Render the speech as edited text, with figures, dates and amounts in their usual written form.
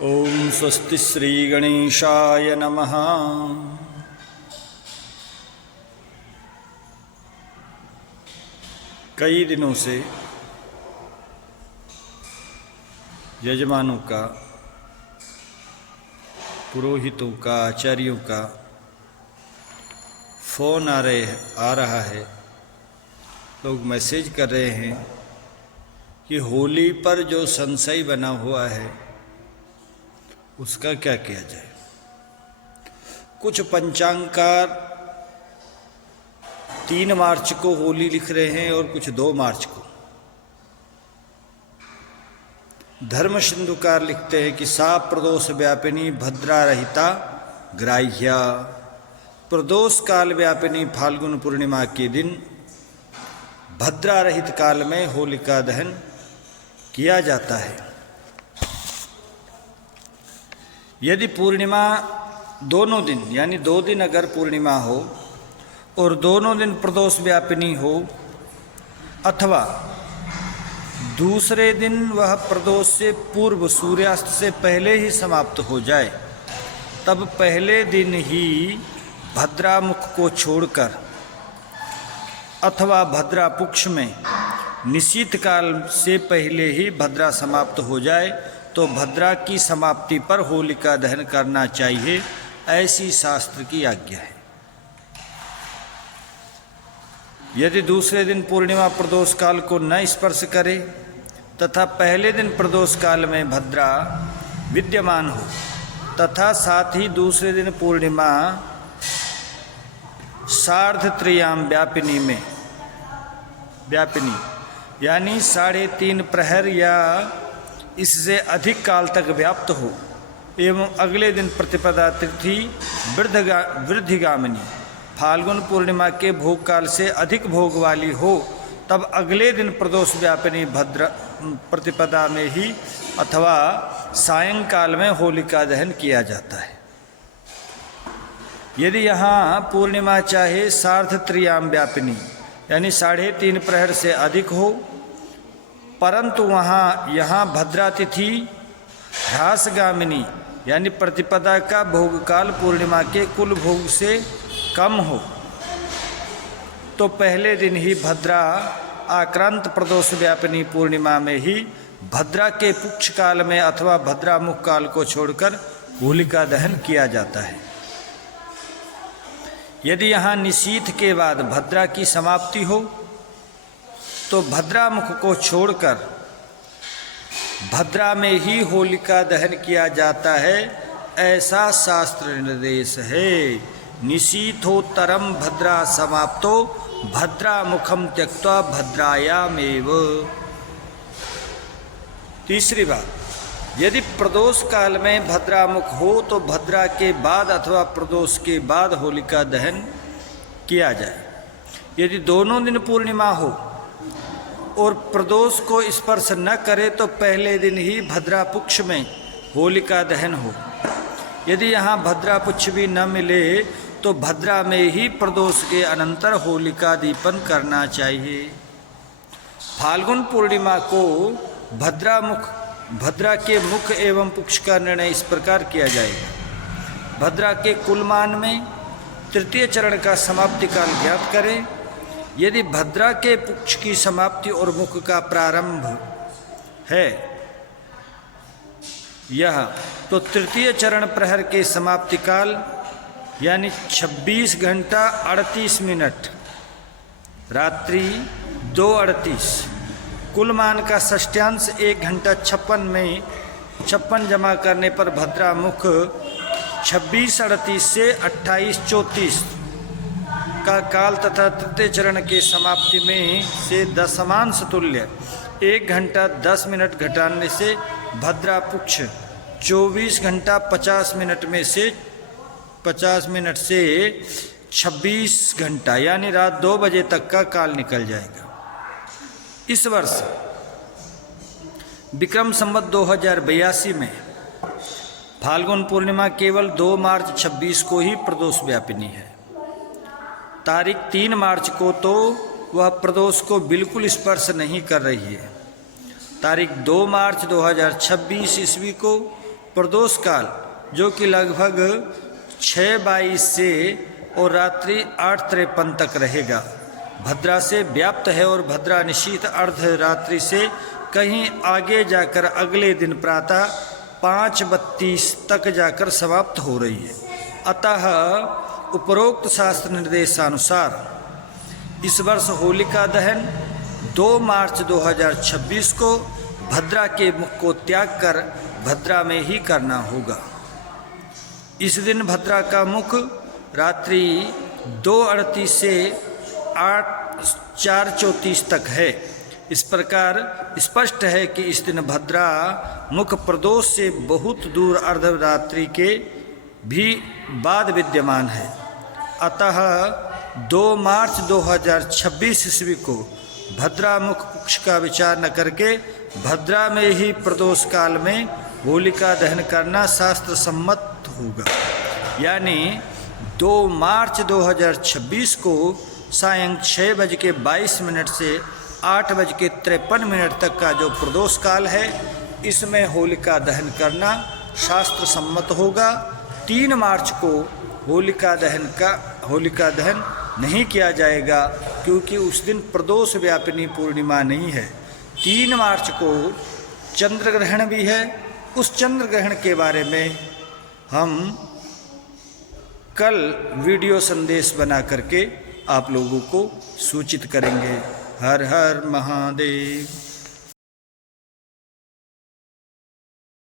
ओम स्वस्ति श्री गणेशाय नमः। कई दिनों से यजमानों का, पुरोहितों का, आचार्यों का फ़ोन आ रहा है। लोग मैसेज कर रहे हैं कि होली पर जो संशय बना हुआ है उसका क्या किया जाए। कुछ पंचांगकार 3 मार्च को होली लिख रहे हैं और कुछ 2 मार्च को। धर्म सिंधुकार लिखते हैं कि सा प्रदोष व्यापिनी भद्रा रहिता ग्राह्या। प्रदोष काल व्यापिनी फाल्गुन पूर्णिमा के दिन भद्रा रहित काल में होलिका दहन किया जाता है। यदि पूर्णिमा दोनों दिन यानी 2 दिन अगर पूर्णिमा हो और दोनों दिन प्रदोष व्यापिनी हो, अथवा दूसरे दिन वह प्रदोष से पूर्व सूर्यास्त से पहले ही समाप्त हो जाए, तब पहले दिन ही भद्रामुख को छोड़कर अथवा भद्रा पुक्ष में निशीत काल से पहले ही भद्रा समाप्त हो जाए तो भद्रा की समाप्ति पर होलिका दहन करना चाहिए, ऐसी शास्त्र की आज्ञा है। यदि दूसरे दिन पूर्णिमा प्रदोष काल को न स्पर्श करे तथा पहले दिन प्रदोष काल में भद्रा विद्यमान हो तथा साथ ही दूसरे दिन पूर्णिमा सार्धत्रयाम व्यापिनी यानी 3.5 प्रहर या इससे अधिक काल तक व्याप्त हो एवं अगले दिन प्रतिपदा तिथि वृद्धिगामिनी फाल्गुन पूर्णिमा के भोग काल से अधिक भोग वाली हो, तब अगले दिन प्रदोष व्यापिनी भद्र प्रतिपदा में ही अथवा सायंकाल में होलिका दहन किया जाता है। यदि यहाँ पूर्णिमा चाहे सार्धत्रयाम व्यापिनी यानी 3.5 प्रहर से अधिक हो, परंतु यहाँ भद्रा तिथि ह्रासगामिनी यानी प्रतिपदा का भोगकाल पूर्णिमा के कुल भोग से कम हो, तो पहले दिन ही भद्रा आक्रांत प्रदोष व्यापिनी पूर्णिमा में ही भद्रा के पुक्ष काल में अथवा भद्रा मुख काल को छोड़कर होलिका दहन किया जाता है। यदि यहाँ निशीथ के बाद भद्रा की समाप्ति हो तो भद्रा मुख को छोड़कर भद्रा में ही होलिका दहन किया जाता है, ऐसा शास्त्र निर्देश है। निशीथोत्तरम भद्रा समाप्तो भद्रा मुखम त्यक्त्वा भद्रायामेव। तीसरी बात, यदि प्रदोष काल में भद्रा मुख हो तो भद्रा के बाद अथवा प्रदोष के बाद होलिका दहन किया जाए। यदि दोनों दिन पूर्णिमा हो और प्रदोष को स्पर्श न करे तो पहले दिन ही भद्रा पुक्ष में होलिका दहन हो। यदि यहाँ भद्रा पुक्ष भी न मिले तो भद्रा में ही प्रदोष के अनंतर होलिका दीपन करना चाहिए। फाल्गुन पूर्णिमा को भद्रा के मुख एवं पुक्ष का निर्णय इस प्रकार किया जाएगा। भद्रा के कुलमान में तृतीय चरण का समाप्ति काल ज्ञात करें। यदि भद्रा के पुक्ष की समाप्ति और मुख का प्रारंभ है यह, तो तृतीय चरण प्रहर के समाप्ति काल यानी 26 घंटा 38 मिनट रात्रि 2:38, कुलमान का षष्ट्यांश 1 घंटा 56 में 56 जमा करने पर भद्रा मुख 26:38 से 28:34 का काल तथा तृतीय चरण के समाप्ति में से दशमांश तुल्य 1 घंटा 10 मिनट घटाने से भद्रा पुक्ष 24 घंटा 50 मिनट में से 50 मिनट से 26 घंटा यानी रात 2 बजे तक का काल निकल जाएगा। इस वर्ष विक्रम संवत 2082 में फाल्गुन पूर्णिमा केवल 2 मार्च 26 को ही प्रदोष व्यापिनी है। तारीख 3 मार्च को तो वह प्रदोष को बिल्कुल स्पर्श नहीं कर रही है। तारीख 2 मार्च 2026 ईस्वी को प्रदोष काल जो कि लगभग 6:22 से और रात्रि 8:53 तक रहेगा। भद्रा से व्याप्त है और भद्रा निशीथ अर्धरात्रि से कहीं आगे जाकर अगले दिन प्रातः 5:32 तक जाकर समाप्त हो रही है। अतः उपरोक्त शास्त्र निर्देशानुसार इस वर्ष होलिका दहन 2 मार्च 2026 को भद्रा के मुख को त्याग कर भद्रा में ही करना होगा। इस दिन भद्रा का मुख रात्रि 2:38 से 4:34 तक है। इस प्रकार स्पष्ट है कि इस दिन भद्रा मुख प्रदोष से बहुत दूर अर्धरात्रि के भी बाद विद्यमान है। अतः 2 मार्च 2026 ईस्वी को भद्रा मुख पक्ष का विचार न करके भद्रा में ही प्रदोष काल में होलिका दहन करना शास्त्र सम्मत होगा। यानी 2 मार्च 2026 को सायं 6:22 से 8:53 तक का जो प्रदोष काल है इसमें होलिका दहन करना शास्त्र सम्मत होगा। 3 मार्च को होलिका दहन नहीं किया जाएगा क्योंकि उस दिन प्रदोष व्यापिनी पूर्णिमा नहीं है। 3 मार्च को चंद्र ग्रहण भी है। उस चंद्र ग्रहण के बारे में हम कल वीडियो संदेश बना करके आप लोगों को सूचित करेंगे। हर हर महादेव।